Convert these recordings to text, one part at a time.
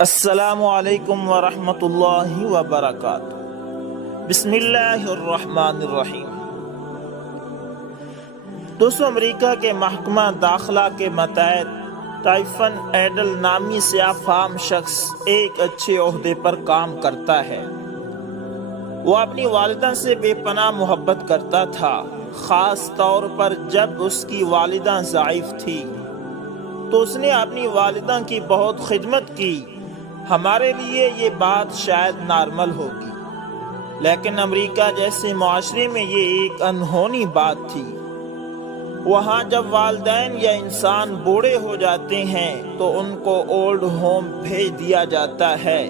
السلام علیکم ورحمۃ اللہ وبرکاتہ۔ بسم اللہ الرحمن الرحیم۔ دوستو، امریکہ کے محکمہ داخلہ کے متحد ٹائفن ایڈل نامی سیاہ فام شخص ایک اچھے عہدے پر کام کرتا ہے۔ وہ اپنی والدہ سے بے پناہ محبت کرتا تھا، خاص طور پر جب اس کی والدہ ضعیف تھی تو اس نے اپنی والدہ کی بہت خدمت کی۔ ہمارے لیے یہ بات شاید نارمل ہوگی، لیکن امریکہ جیسے معاشرے میں یہ ایک انہونی بات تھی۔ وہاں جب والدین یا انسان بوڑھے ہو جاتے ہیں تو ان کو اولڈ ہوم بھیج دیا جاتا ہے۔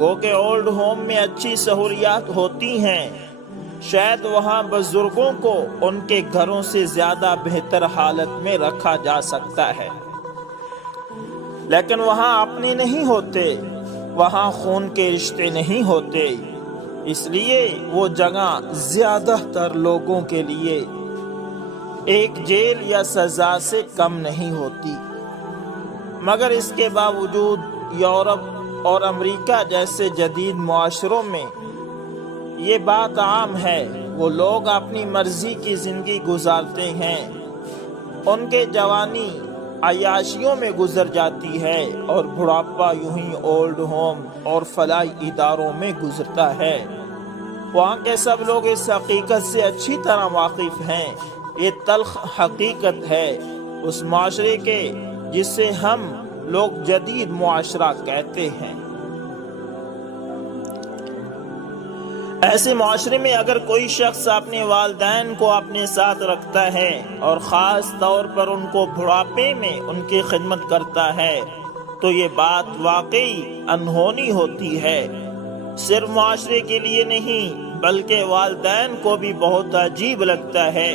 گو کہ اولڈ ہوم میں اچھی سہولیات ہوتی ہیں، شاید وہاں بزرگوں کو ان کے گھروں سے زیادہ بہتر حالت میں رکھا جا سکتا ہے، لیکن وہاں اپنے نہیں ہوتے، وہاں خون کے رشتے نہیں ہوتے، اس لیے وہ جگہ زیادہ تر لوگوں کے لیے ایک جیل یا سزا سے کم نہیں ہوتی۔ مگر اس کے باوجود یورپ اور امریکہ جیسے جدید معاشروں میں یہ بات عام ہے۔ وہ لوگ اپنی مرضی کی زندگی گزارتے ہیں، ان کے جوانی عیاشیوں میں گزر جاتی ہے اور بڑھاپا یوں ہی اولڈ ہوم اور فلاحی اداروں میں گزرتا ہے۔ وہاں کے سب لوگ اس حقیقت سے اچھی طرح واقف ہیں۔ یہ تلخ حقیقت ہے اس معاشرے کے جسے ہم لوگ جدید معاشرہ کہتے ہیں۔ ایسے معاشرے میں اگر کوئی شخص اپنے والدین کو اپنے ساتھ رکھتا ہے اور خاص طور پر ان کو بڑھاپے میں ان کی خدمت کرتا ہے تو یہ بات واقعی انہونی ہوتی ہے۔ صرف معاشرے کے لیے نہیں بلکہ والدین کو بھی بہت عجیب لگتا ہے۔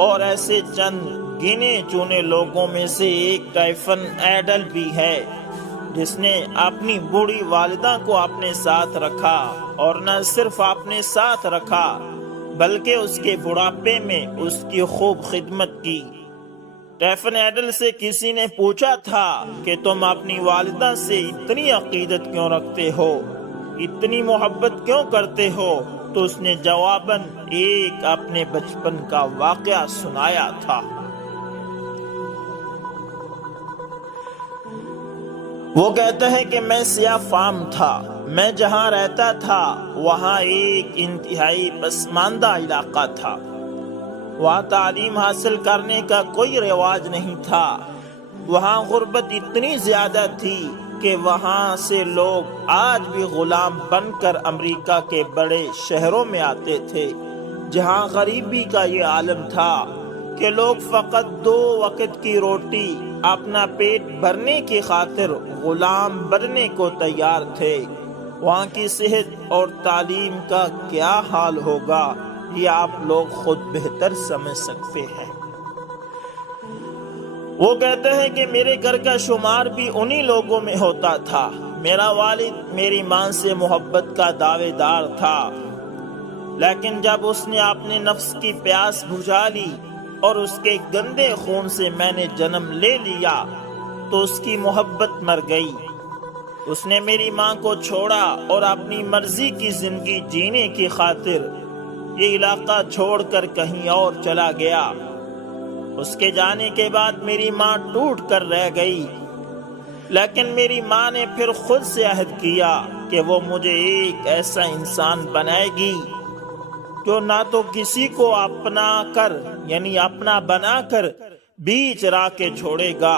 اور ایسے چند گنے چنے لوگوں میں سے ایک ٹائفن ایڈل بھی ہے، جس نے اپنی بوڑھی والدہ کو اپنے ساتھ رکھا، اور نہ صرف اپنے ساتھ رکھا بلکہ اس کے بڑھاپے میں اس کی خوب خدمت کی۔ ٹائفن ایڈل سے کسی نے پوچھا تھا کہ تم اپنی والدہ سے اتنی عقیدت کیوں رکھتے ہو، اتنی محبت کیوں کرتے ہو؟ تو اس نے جواباً ایک اپنے بچپن کا واقعہ سنایا تھا۔ وہ کہتا ہے کہ میں سیاہ فام تھا، میں جہاں رہتا تھا وہاں ایک انتہائی پسماندہ علاقہ تھا۔ وہاں تعلیم حاصل کرنے کا کوئی رواج نہیں تھا۔ وہاں غربت اتنی زیادہ تھی کہ وہاں سے لوگ آج بھی غلام بن کر امریکہ کے بڑے شہروں میں آتے تھے، جہاں غریبی کا یہ عالم تھا کہ لوگ فقط 2 وقت کی روٹی اپنا پیٹ بھرنے کی خاطر غلام بننے کو تیار تھے۔ وہاں کی صحت اور تعلیم کا کیا حال ہوگا یہ آپ لوگ خود بہتر سمجھ سکتے ہیں۔ وہ کہتے ہیں کہ میرے گھر کا شمار بھی انہی لوگوں میں ہوتا تھا۔ میرا والد میری ماں سے محبت کا دعوے دار تھا، لیکن جب اس نے اپنے نفس کی پیاس بجھا لی اور اس کے گندے خون سے میں نے جنم لے لیا تو اس کی محبت مر گئی۔ اس نے میری ماں کو چھوڑا اور اپنی مرضی کی زندگی جینے کی خاطر یہ علاقہ چھوڑ کر کہیں اور چلا گیا۔ اس کے جانے کے بعد میری ماں ٹوٹ کر رہ گئی، لیکن میری ماں نے پھر خود سے عہد کیا کہ وہ مجھے ایک ایسا انسان بنائے گی جو نہ تو کسی کو اپنا بنا کر بیچ راہ کے چھوڑے گا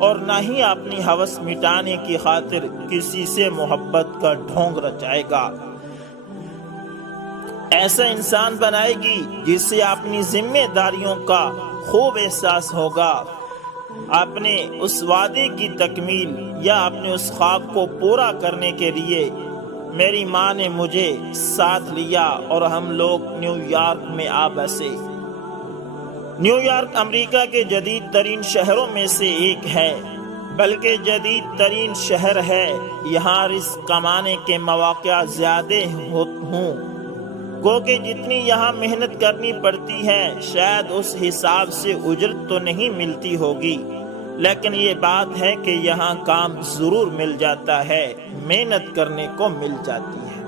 اور نہ ہی اپنی ہوس مٹانے کی خاطر کسی سے محبت کا ڈھونگ رچائے گا۔ ایسا انسان بنائے گی جسے اپنی ذمہ داریوں کا خوب احساس ہوگا۔ اپنے اس وعدے کی تکمیل یا اپنے اس خواب کو پورا کرنے کے لیے میری ماں نے مجھے ساتھ لیا اور ہم لوگ نیو یارک میں آ بسے۔ نیو یارک امریکہ کے جدید ترین شہروں میں سے ایک ہے، بلکہ جدید ترین شہر ہے۔ یہاں رزق کمانے کے مواقع زیادہ ہوں، گو کہ جتنی یہاں محنت کرنی پڑتی ہے شاید اس حساب سے اجرت تو نہیں ملتی ہوگی، لیکن یہ بات ہے کہ یہاں کام ضرور مل جاتا ہے، محنت کرنے کو مل جاتی ہے۔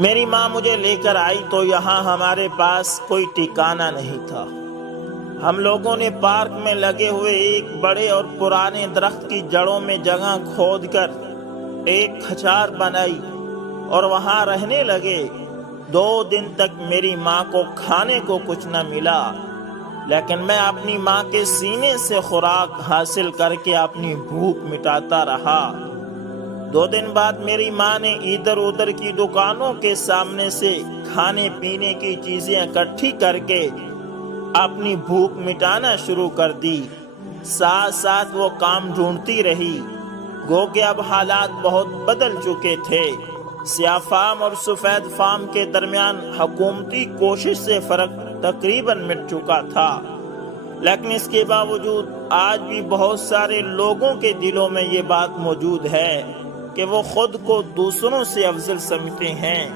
میری ماں مجھے لے کر آئی تو یہاں ہمارے پاس کوئی ٹھکانہ نہیں تھا۔ ہم لوگوں نے پارک میں لگے ہوئے ایک بڑے اور پرانے درخت کی جڑوں میں جگہ کھود کر ایک کھچار بنائی اور وہاں رہنے لگے۔ 2 دن تک میری ماں کو کھانے کو کچھ نہ ملا، لیکن میں اپنی ماں کے سینے سے خوراک حاصل کر کے اپنی بھوک مٹاتا رہا۔ 2 دن بعد میری ماں نے ادھر ادھر کی دکانوں کے سامنے سے کھانے پینے کی چیزیں اکٹھی کر کے اپنی بھوک مٹانا شروع کر دی۔ ساتھ ساتھ وہ کام ڈھونڈتی رہی۔ گو کہ اب حالات بہت بدل چکے تھے۔ سیاہ فام اور سفید فام کے درمیان حکومتی کوشش سے فرق تقریباً مٹ چکا تھا، لیکن اس کے باوجود آج بھی بہت سارے لوگوں کے دلوں میں یہ بات موجود ہے کہ وہ خود کو دوسروں سے افضل سمجھتے ہیں،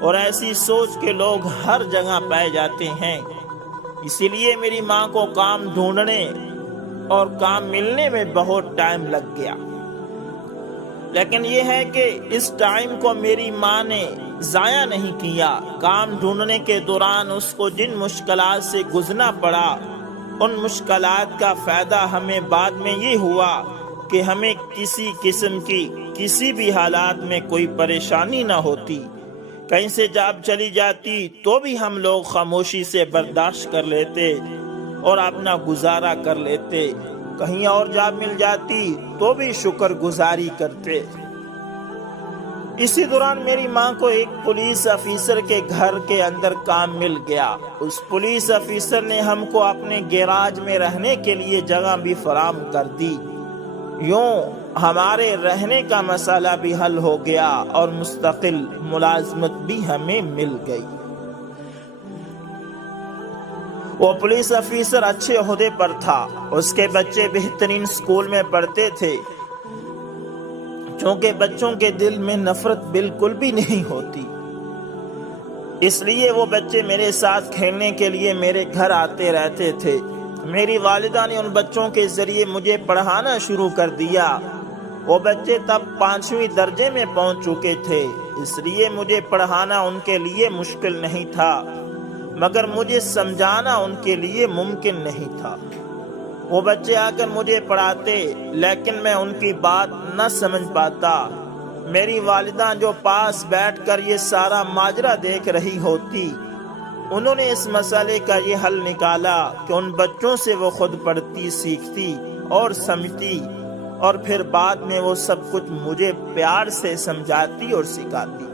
اور ایسی سوچ کے لوگ ہر جگہ پائے جاتے ہیں۔ اسی لیے میری ماں کو کام ڈھونڈنے اور کام ملنے میں بہت ٹائم لگ گیا، لیکن یہ ہے کہ اس ٹائم کو میری ماں نے ضائع نہیں کیا۔ کام ڈھونڈنے کے دوران اس کو جن مشکلات سے گزرنا پڑا، ان مشکلات کا فائدہ ہمیں بعد میں یہ ہوا کہ ہمیں کسی قسم کی کسی بھی حالات میں کوئی پریشانی نہ ہوتی۔ کہیں سے جاب چلی جاتی تو بھی ہم لوگ خاموشی سے برداشت کر لیتے اور اپنا گزارا کر لیتے۔ کہیں اور جاب مل جاتی تو بھی شکر گزاری کرتے۔ اسی دوران میری ماں کو ایک پولیس افیسر کے گھر کے اندر کام مل گیا۔ اس پولیس افیسر نے ہم کو اپنے گیراج میں رہنے کے لیے جگہ بھی فراہم کر دی۔ یوں ہمارے رہنے کا مسئلہ بھی حل ہو گیا اور مستقل ملازمت بھی ہمیں مل گئی۔ وہ پولیس افیسر اچھے عہدے پر تھا۔ اس کے بچے بہترین سکول میں پڑھتے تھے۔ چونکہ بچوں کے دل میں نفرت بالکل بھی نہیں ہوتی، اس لیے وہ بچے میرے ساتھ کھیلنے کے لیے میرے گھر آتے رہتے تھے۔ میری والدہ نے ان بچوں کے ذریعے مجھے پڑھانا شروع کر دیا۔ وہ بچے تب 5ویں درجے میں پہنچ چکے تھے، اس لیے مجھے پڑھانا ان کے لیے مشکل نہیں تھا، مگر مجھے سمجھانا ان کے لیے ممکن نہیں تھا۔ وہ بچے آ کر مجھے پڑھاتے، لیکن میں ان کی بات نہ سمجھ پاتا۔ میری والدہ جو پاس بیٹھ کر یہ سارا ماجرا دیکھ رہی ہوتی، انہوں نے اس مسئلے کا یہ حل نکالا کہ ان بچوں سے وہ خود پڑھتی، سیکھتی اور سمجھتی، اور پھر بعد میں وہ سب کچھ مجھے پیار سے سمجھاتی اور سکھاتی۔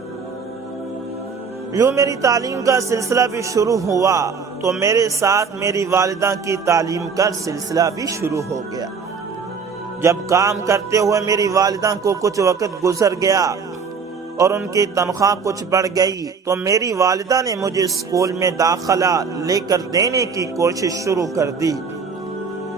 یوں میری تعلیم کا سلسلہ بھی شروع ہوا تو میرے ساتھ میری والدہ کی تعلیم کا سلسلہ بھی شروع ہو گیا۔ جب کام کرتے ہوئے میری والدہ کو کچھ وقت گزر گیا اور ان کی تنخواہ کچھ بڑھ گئی تو میری والدہ نے مجھے اسکول میں داخلہ لے کر دینے کی کوشش شروع کر دی،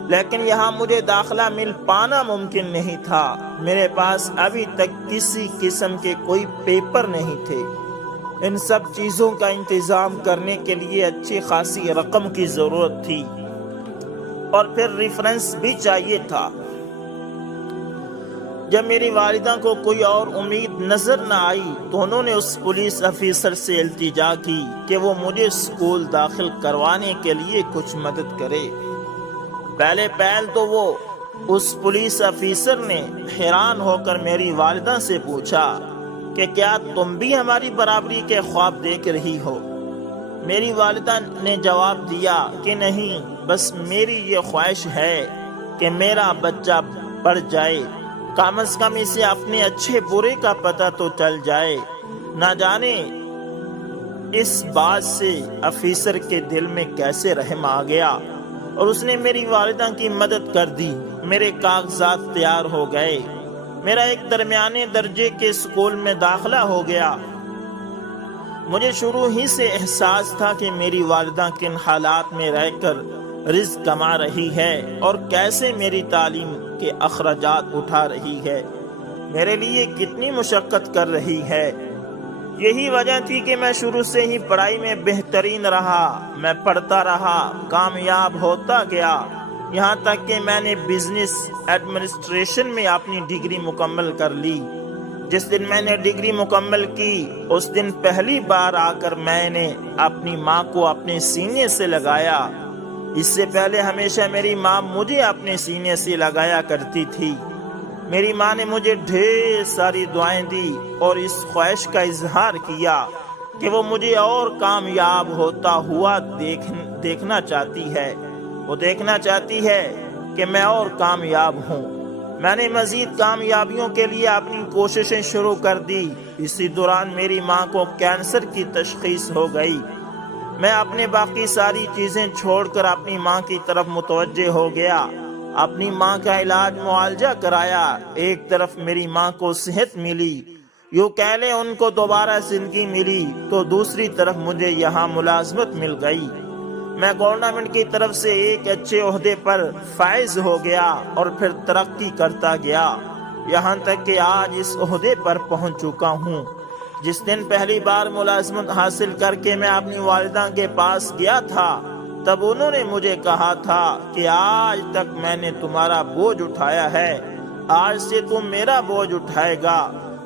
لیکن یہاں مجھے داخلہ مل پانا ممکن نہیں تھا۔ میرے پاس ابھی تک کسی قسم کے کوئی پیپر نہیں تھے۔ ان سب چیزوں کا انتظام کرنے کے لیے اچھی خاصی رقم کی ضرورت تھی، اور پھر ریفرنس بھی چاہیے تھا۔ جب میری والدہ کو کوئی اور امید نظر نہ آئی تو انہوں نے اس پولیس افیسر سے التجا کی کہ وہ مجھے اسکول داخل کروانے کے لیے کچھ مدد کرے۔ پہل تو وہ اس پولیس افیسر نے حیران ہو کر میری والدہ سے پوچھا کہ کیا تم بھی ہماری برابری کے خواب دیکھ رہی ہو؟ میری والدہ نے جواب دیا کہ نہیں، بس میری یہ خواہش ہے کہ میرا بچہ پڑھ جائے، کم از کم اسے اپنے اچھے برے کا پتہ تو چل جائے۔ نہ جانے اس بات سے افیسر کے دل میں کیسے رحم آ گیا اور اس نے میری والدہ کی مدد کر دی۔ میرے کاغذات تیار ہو گئے، میرا ایک درمیانے درجے کے اسکول میں داخلہ ہو گیا۔ مجھے شروع ہی سے احساس تھا کہ میری والدہ کن حالات میں رہ کر رزق کما رہی ہے اور کیسے میری تعلیم کے اخراجات اٹھا رہی ہے، میرے لیے کتنی مشقت کر رہی ہے۔ یہی وجہ تھی کہ میں شروع سے ہی پڑھائی میں بہترین رہا۔ میں پڑھتا رہا، کامیاب ہوتا گیا۔ یہاں تک کہ میں نے بزنس ایڈمنسٹریشن میں اپنی ڈگری مکمل کر لی۔ جس دن میں نے ڈگری مکمل کی اس دن پہلی بار آ کر میں نے اپنی ماں کو اپنے سینے سے لگایا۔ اس سے پہلے ہمیشہ میری ماں مجھے اپنے سینے سے لگایا کرتی تھی۔ میری ماں نے مجھے ڈھیر ساری دعائیں دی اور اس خواہش کا اظہار کیا کہ وہ مجھے اور کامیاب ہوتا ہوا دیکھنا چاہتی ہے۔ وہ دیکھنا چاہتی ہے کہ میں اور کامیاب ہوں۔ میں نے مزید کامیابیوں کے لیے اپنی کوششیں شروع کر دی۔ اسی دوران میری ماں کو کینسر کی تشخیص ہو گئی۔ میں اپنے باقی ساری چیزیں چھوڑ کر اپنی ماں کی طرف متوجہ ہو گیا۔ اپنی ماں کا علاج معالجہ کرایا۔ ایک طرف میری ماں کو صحت ملی، یوں کہہ لیں ان کو دوبارہ زندگی ملی، تو دوسری طرف مجھے یہاں ملازمت مل گئی۔ میں گورنمنٹ کی طرف سے ایک اچھے عہدے پر فائز ہو گیا اور پھر ترقی کرتا گیا، یہاں تک کہ آج اس عہدے پر پہنچ چکا ہوں۔ جس دن پہلی بار ملازمت حاصل کر کے میں اپنی والدہ کے پاس گیا تھا، تب انہوں نے مجھے کہا تھا کہ آج تک میں نے تمہارا بوجھ اٹھایا ہے، آج سے تم میرا بوجھ اٹھائے گا۔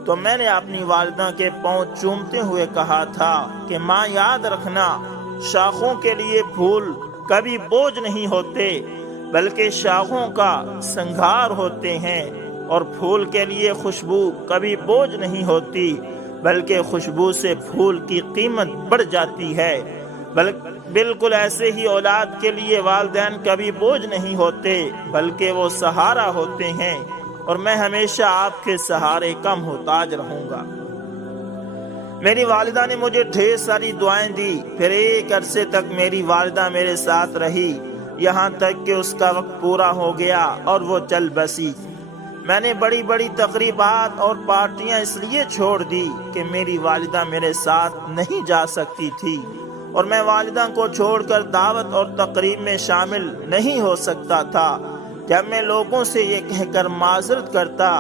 تو میں نے اپنی والدہ کے پاؤں چومتے ہوئے کہا تھا کہ ماں یاد رکھنا، شاخوں کے لیے پھول کبھی بوجھ نہیں ہوتے بلکہ شاخوں کا سنگھار ہوتے ہیں، اور پھول کے لیے خوشبو کبھی بوجھ نہیں ہوتی بلکہ خوشبو سے پھول کی قیمت بڑھ جاتی ہے۔ بالکل ایسے ہی اولاد کے لیے والدین کبھی بوجھ نہیں ہوتے بلکہ وہ سہارا ہوتے ہیں، اور میں ہمیشہ آپ کے سہارے کا محتاج رہوں گا۔ میری والدہ نے مجھے ڈھیر ساری دعائیں دی۔ پھر ایک عرصے تک میری والدہ میرے ساتھ رہی، یہاں تک کہ اس کا وقت پورا ہو گیا اور وہ چل بسی۔ میں نے بڑی بڑی تقریبات اور پارٹیاں اس لیے چھوڑ دی کہ میری والدہ میرے ساتھ نہیں جا سکتی تھی، اور میں والدہ کو چھوڑ کر دعوت اور تقریب میں شامل نہیں ہو سکتا تھا۔ جب میں لوگوں سے یہ کہہ کر معذرت کرتا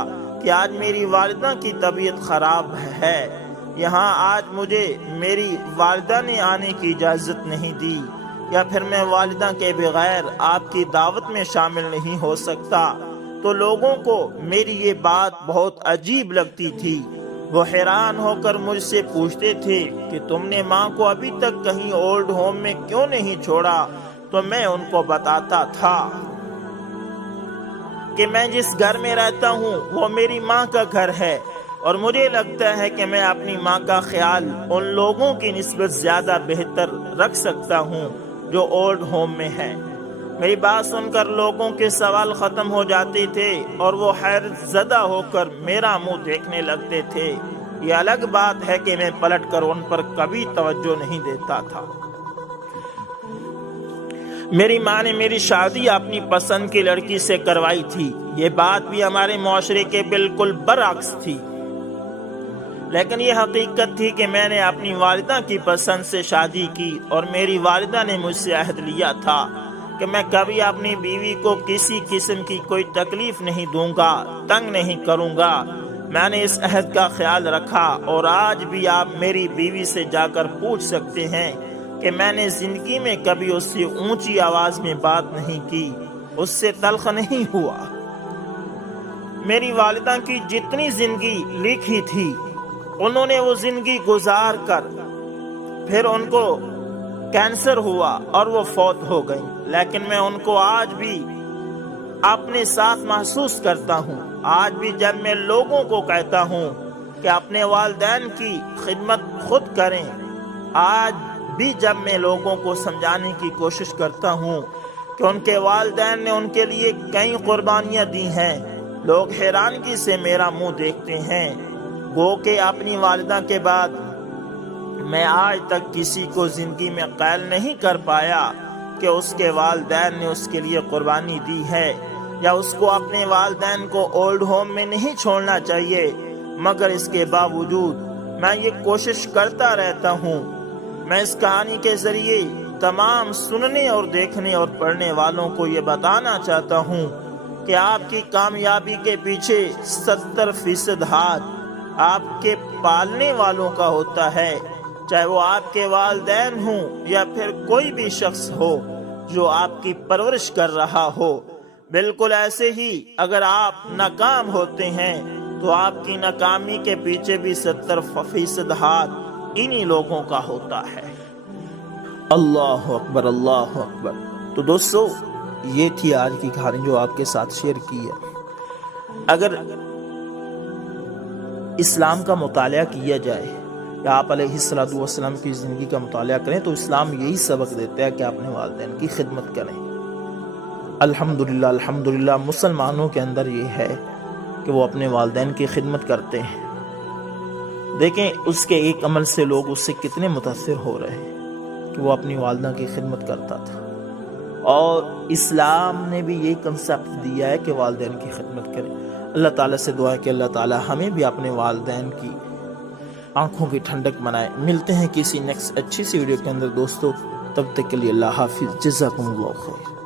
کہ آج میری والدہ کی طبیعت خراب ہے، یہاں آج مجھے میری والدہ نے آنے کی اجازت نہیں دی، یا پھر میں والدہ کے بغیر آپ کی دعوت میں شامل نہیں ہو سکتا، تو لوگوں کو میری یہ بات بہت عجیب لگتی تھی۔ وہ حیران ہو کر مجھ سے پوچھتے تھے کہ تم نے ماں کو ابھی تک کہیں اولڈ ہوم میں کیوں نہیں چھوڑا؟ تو میں ان کو بتاتا تھا کہ میں جس گھر میں رہتا ہوں وہ میری ماں کا گھر ہے، اور مجھے لگتا ہے کہ میں اپنی ماں کا خیال ان لوگوں کی نسبت زیادہ بہتر رکھ سکتا ہوں جو اولڈ ہوم میں ہیں۔ میری بات سن کر لوگوں کے سوال ختم ہو جاتے تھے اور وہ حیرت زدہ ہو کر میرا منہ دیکھنے لگتے تھے۔ یہ الگ بات ہے کہ میں پلٹ کر ان پر کبھی توجہ نہیں دیتا تھا۔ میری ماں نے میری شادی اپنی پسند کی لڑکی سے کروائی تھی۔ یہ بات بھی ہمارے معاشرے کے بالکل برعکس تھی، لیکن یہ حقیقت تھی کہ میں نے اپنی والدہ کی پسند سے شادی کی، اور میری والدہ نے مجھ سے عہد لیا تھا کہ میں کبھی اپنی بیوی کو کسی قسم کی کوئی تکلیف نہیں دوں گا، تنگ نہیں کروں گا۔ میں نے اس عہد کا خیال رکھا، اور آج بھی آپ میری بیوی سے جا کر پوچھ سکتے ہیں کہ میں نے زندگی میں کبھی اس سے اونچی آواز میں بات نہیں کی، اس سے تلخ نہیں ہوا۔ میری والدہ کی جتنی زندگی لکھی تھی انہوں نے وہ زندگی گزار کر پھر ان کو کینسر ہوا اور وہ فوت ہو گئی، لیکن میں ان کو آج بھی اپنے ساتھ محسوس کرتا ہوں۔ آج بھی جب میں لوگوں کو کہتا ہوں کہ اپنے والدین کی خدمت خود کریں، آج بھی جب میں لوگوں کو سمجھانے کی کوشش کرتا ہوں کہ ان کے والدین نے ان کے لیے کئی قربانیاں دی ہیں، لوگ حیرانگی سے میرا منہ دیکھتے ہیں، گو کہ اپنی والدہ کے بعد میں آج تک کسی کو زندگی میں قائل نہیں کر پایا کہ اس کے والدین نے اس کے لیے قربانی دی ہے، یا اس کو اپنے والدین کو اولڈ ہوم میں نہیں چھوڑنا چاہیے۔ مگر اس کے باوجود میں یہ کوشش کرتا رہتا ہوں۔ میں اس کہانی کے ذریعے تمام سننے اور دیکھنے اور پڑھنے والوں کو یہ بتانا چاہتا ہوں کہ آپ کی کامیابی کے پیچھے 70% ہاتھ آپ کے پالنے والوں کا ہوتا ہے، چاہے وہ آپ کے والدین ہوں یا پھر کوئی بھی شخص ہو۔ جو آپ کی پرورش کر رہا ہو۔ بالکل ایسے ہی اگر آپ ناکام ہوتے ہیں تو آپ کی ناکامی کے پیچھے بھی 70% ہاتھ انہی لوگوں کا ہوتا ہے۔ اللہ اکبر، اللہ اکبر۔ تو دوستو، یہ تھی آج کی کہانی جو آپ کے ساتھ شیئر کی ہے۔ اگر اسلام کا مطالعہ کیا جائے یا آپ علیہ السلام کی زندگی کا مطالعہ کریں تو اسلام یہی سبق دیتا ہے کہ اپنے والدین کی خدمت کریں۔ الحمدللہ مسلمانوں کے اندر یہ ہے کہ وہ اپنے والدین کی خدمت کرتے ہیں۔ دیکھیں اس کے ایک عمل سے لوگ اس سے کتنے متاثر ہو رہے ہیں کہ وہ اپنی والدہ کی خدمت کرتا تھا، اور اسلام نے بھی یہ کنسیپٹ دیا ہے کہ والدین کی خدمت کریں۔ اللہ تعالیٰ سے دعا ہے کہ اللہ تعالیٰ ہمیں بھی اپنے والدین کی آنکھوں کی ٹھنڈک بنائے۔ ملتے ہیں کسی نیکسٹ اچھی سی ویڈیو کے اندر دوستو، تب تک کے لیے اللہ حافظ، جزاکم اللہ خیر۔